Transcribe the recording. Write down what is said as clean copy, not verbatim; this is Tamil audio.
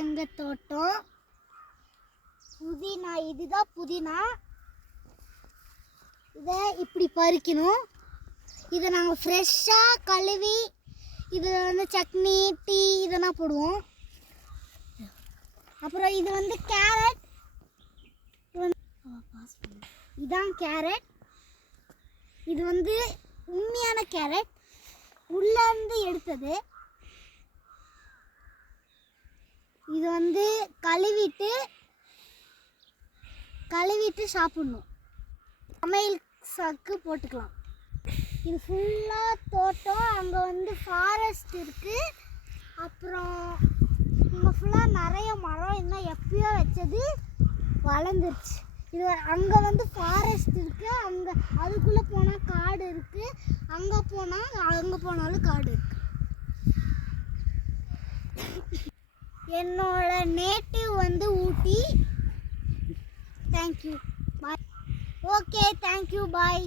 எங்கள் தோட்டம். புதினா, இதுதான் புதினா. இதை இப்படி பறிக்கணும். இதை நாங்கள் ஃப்ரெஷ்ஷாக கழுவி இதில் வந்து சட்னி டீ இதெல்லாம் போடுவோம். அப்புறம் இது வந்து கேரட். இதான் கேரட். இது வந்து உண்மையான கேரட், உள்ளேருந்து எடுத்தது. இது வந்து கழுவிட்டு சாப்பிடணும். சமையல் சாக்கு போட்டுக்கலாம். இது ஃபுல்லாக தோட்டம். அங்கே வந்து ஃபாரஸ்ட் இருக்குது. அப்புறம் இங்கே ஃபுல்லாக நிறைய மரம் இன்னும் எப்பயோ வச்சது வளர்ந்துருச்சு. இது அங்கே வந்து ஃபாரஸ்ட் இருக்குது. அங்கே அதுக்குள்ளே போனால் காடு இருக்குது. அங்கே போனாலும் காடு இருக்குது. என்னோட நேட்டிவ் வந்து ஊட்டி. தேங்க்யூ, பாய். ஓகே, தேங்க்யூ, பாய்.